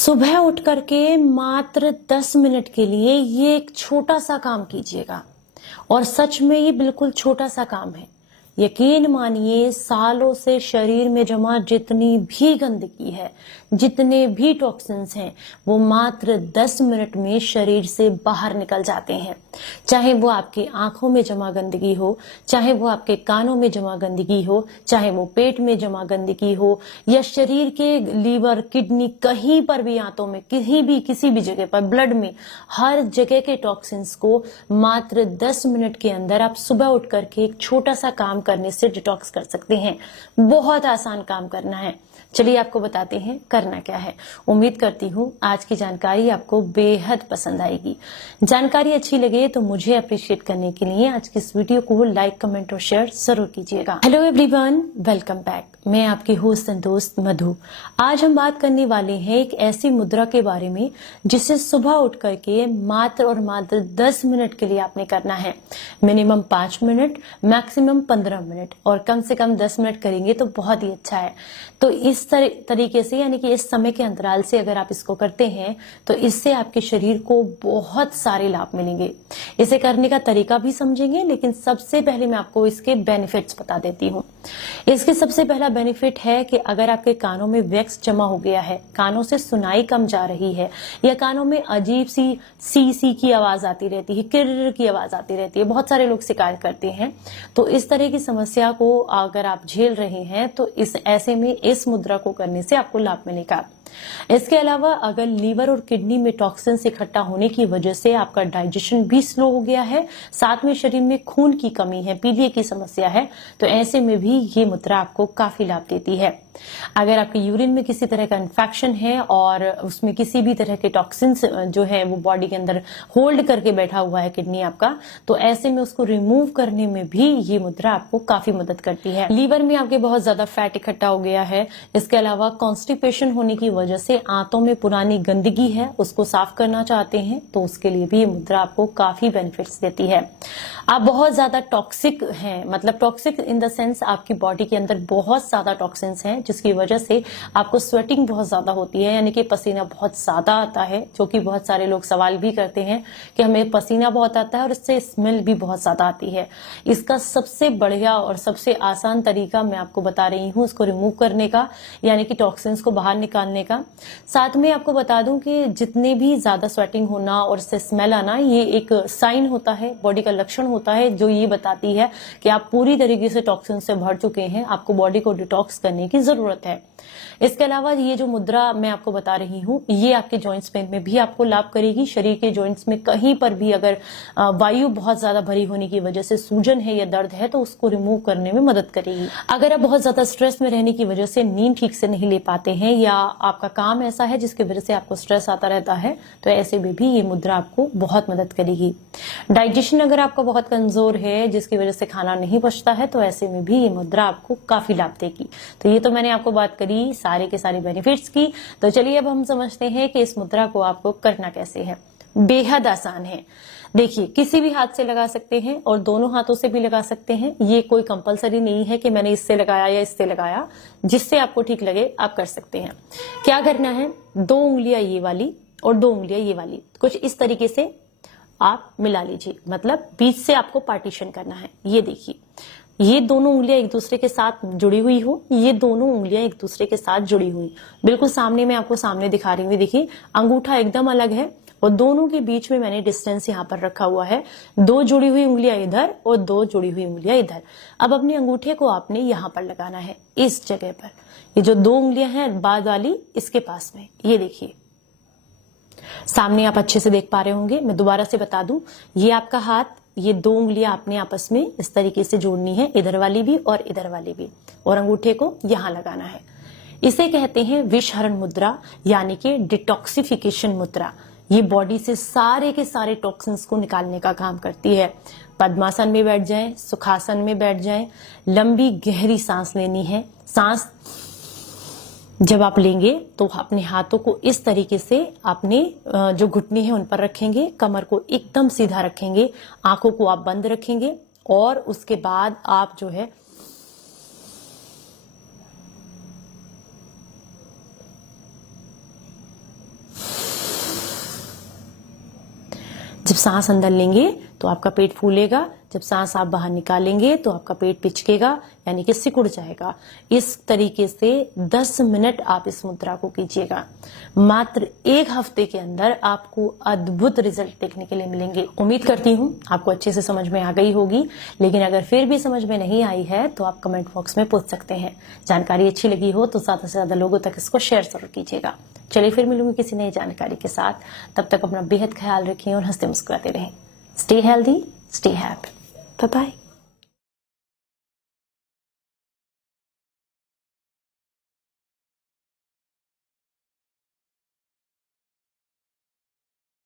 सुबह उठ करके मात्र 10 मिनट के लिए ये एक छोटा सा काम कीजिएगा। और सच में ये बिल्कुल छोटा सा काम है। यकीन मानिए, सालों से शरीर में जमा जितनी भी गंदगी है, जितने भी टॉक्सिन्स हैं, वो मात्र 10 मिनट में शरीर से बाहर निकल जाते हैं। चाहे वो आपकी आंखों में जमा गंदगी हो, चाहे वो आपके कानों में जमा गंदगी हो, चाहे वो पेट में जमा गंदगी हो, या शरीर के लीवर, किडनी, कहीं पर भी, आंतों में, कहीं भी, किसी भी जगह पर, ब्लड में, हर जगह के टॉक्सिन्स को मात्र 10 मिनट के अंदर आप सुबह उठ करके एक छोटा सा काम करने से डिटॉक्स कर सकते हैं। बहुत आसान काम करना है। चलिए आपको बताते हैं करना क्या है। उम्मीद करती हूँ आज की जानकारी आपको बेहद पसंद आएगी। जानकारी अच्छी लगे तो मुझे अप्रिशिएट करने के लिए आज की इस वीडियो को लाइक, कमेंट और शेयर जरूर कीजिएगा। Hello everyone, welcome back. मैं आपकी होस्ट एंड दोस्त मधु। आज हम बात करने वाले हैं एक ऐसी मुद्रा के बारे में जिसे सुबह उठ करके मात्र और मात्र 10 मिनट के लिए आपने करना है। मिनिमम 5 मिनट, मैक्सिमम 15 मिनट, और कम से कम 10 मिनट करेंगे तो बहुत ही अच्छा है। तो इस तरीके से, यानी कि इस समय के अंतराल से अगर आप इसको करते हैं तो इससे आपके शरीर को बहुत सारे लाभ मिलेंगे। इसे करने का तरीका भी समझेंगे, लेकिन सबसे पहले मैं आपको इसके बेनिफिट्स बता देती हूँ। इसके सबसे पहला बेनिफिट है कि अगर आपके कानों में वैक्स जमा हो गया है, कानों से सुनाई कम जा रही है, या कानों में अजीब सी सी की आवाज आती रहती है, किर्र की आवाज आती रहती है, बहुत सारे लोग शिकायत करते हैं। तो इस तरह की समस्या को अगर आप झेल रहे हैं तो इस ऐसे में इस मुद्रा को करने से आपको लाभ मिलेगा। इसके अलावा अगर लीवर और किडनी में टॉक्सिन्स इकट्ठा होने की वजह से आपका डाइजेशन भी स्लो हो गया है, साथ में शरीर में खून की कमी है, पीलिया की समस्या है, तो ऐसे में भी ये मुद्रा आपको काफी लाभ देती है। अगर आपके यूरिन में किसी तरह का इन्फेक्शन है और उसमें किसी भी तरह के टॉक्सिन्स जो है वो बॉडी के अंदर होल्ड करके बैठा हुआ है किडनी आपका, तो ऐसे में उसको रिमूव करने में भी ये मुद्रा आपको काफी मदद करती है। लीवर में आपके बहुत ज्यादा फैट इकट्ठा हो गया है, इसके अलावा कॉन्स्टिपेशन होने की वजह से आंतों में पुरानी गंदगी है, उसको साफ करना चाहते हैं तो उसके लिए भी ये मुद्रा आपको काफी बेनिफिट्स देती है। आप बहुत ज्यादा टॉक्सिक हैं, मतलब टॉक्सिक इन द सेंस आपकी बॉडी के अंदर बहुत ज्यादा टॉक्सिन्स हैं, जिसकी वजह से आपको स्वेटिंग बहुत ज्यादा होती है, यानी कि पसीना बहुत ज्यादा आता है, जो कि बहुत सारे लोग सवाल भी करते हैं कि हमें पसीना बहुत आता है और इससे स्मेल भी बहुत ज्यादा आती है। इसका सबसे बढ़िया और सबसे आसान तरीका मैं आपको बता रही हूँ इसको रिमूव करने का, यानी कि टॉक्सिन्स को बाहर निकालने का। साथ में आपको बता दूं कि जितने भी ज्यादा स्वेटिंग होना और इससे स्मेल आना, ये एक साइन होता है, बॉडी का लक्षण होता है, जो ये बताती है कि आप पूरी तरीके से टॉक्सिन से भर चुके हैं, आपको बॉडी को डिटॉक्स करने की जरूरत है। इसके अलावा ये जो मुद्रा मैं आपको बता रही हूँ, ये आपके जॉइंट्स पेन में भी आपको लाभ करेगी। शरीर के जॉइंट्स में कहीं पर भी अगर वायु बहुत ज्यादा भरी होने की वजह से सूजन है या दर्द है तो उसको रिमूव करने में मदद करेगी। अगर आप बहुत ज्यादा स्ट्रेस में रहने की वजह से नींद ठीक से नहीं ले पाते हैं, या आपका काम ऐसा है जिसकी वजह से आपको स्ट्रेस आता रहता है, तो ऐसे में भी ये मुद्रा आपको बहुत मदद करेगी। डाइजेशन अगर आपका बहुत कमजोर है, जिसकी वजह से खाना नहीं पचता है, तो ऐसे में भी ये मुद्रा आपको काफी लाभ देगी। तो ये तो मैंने आपको बात करी सारे के सारे बेनिफिट्स की। तो चलिए अब हम समझते हैं कि इस मुद्रा को आपको करना कैसे है। बेहद आसान है। देखिए, किसी भी हाथ से लगा सकते हैं और दोनों हाथों से भी लगा सकते हैं। ये कोई कंपलसरी नहीं है कि मैंने इससे लगाया या इससे लगाया, जिससे आपको ठीक लगे आप कर सकते हैं। क्या करना है, 2 उंगलियां ये वाली और 2 उंगलियां ये वाली कुछ इस तरीके से आप मिला लीजिए, मतलब बीच से आपको पार्टीशन करना है। ये देखिए, ये दोनों उंगलियां एक दूसरे के साथ जुड़ी हुई हो, ये दोनों उंगलियां एक दूसरे के साथ जुड़ी हुई, बिल्कुल सामने मैं आपको सामने दिखा रही हूँ। देखिए, अंगूठा एकदम अलग है और दोनों के बीच में मैंने डिस्टेंस यहाँ पर रखा हुआ है। 2 जुड़ी हुई उंगलियां इधर और 2 जुड़ी हुई उंगलियां इधर। अब अपने अंगूठे को आपने यहाँ पर लगाना है, इस जगह पर। ये जो 2 उंगलियां हैं बाद वाली, इसके पास में, ये देखिए सामने आप अच्छे से देख पा रहे होंगे। मैं दोबारा से बता दूं, ये आपका हाथ, ये 2 उंगलियां आपने आपस में इस तरीके से जोड़नी है, इधर वाली भी और इधर वाली भी, और अंगूठे को यहां लगाना है। इसे कहते हैं विषहरण मुद्रा, यानी कि डिटॉक्सिफिकेशन मुद्रा। ये बॉडी से सारे के सारे टॉक्सिन्स को निकालने का काम करती है। पद्मासन में बैठ जाएं, सुखासन में बैठ जाएं, लंबी गहरी सांस लेनी है। सांस जब आप लेंगे तो अपने हाथों को इस तरीके से अपने जो घुटने हैं उन पर रखेंगे, कमर को एकदम सीधा रखेंगे, आंखों को आप बंद रखेंगे, और उसके बाद आप जो है जब सांस अंदर लेंगे तो आपका पेट फूलेगा, जब सांस आप बाहर निकालेंगे तो आपका पेट पिचकेगा, यानी कि सिकुड़ जाएगा। इस तरीके से 10 मिनट आप इस मुद्रा को कीजिएगा। मात्र 1 हफ्ते के अंदर आपको अद्भुत रिजल्ट देखने के लिए मिलेंगे। उम्मीद करती हूँ आपको अच्छे से समझ में आ गई होगी, लेकिन अगर फिर भी समझ में नहीं आई है तो आप कमेंट बॉक्स में पूछ सकते हैं। जानकारी अच्छी लगी हो तो ज्यादा से ज्यादा लोगों तक इसको शेयर जरूर कीजिएगा। चलिए फिर मिलूंगी किसी नई जानकारी के साथ। तब तक अपना बेहद ख्याल रखें और हंसते मुस्कुराते रहें। Stay healthy, stay happy. Bye bye.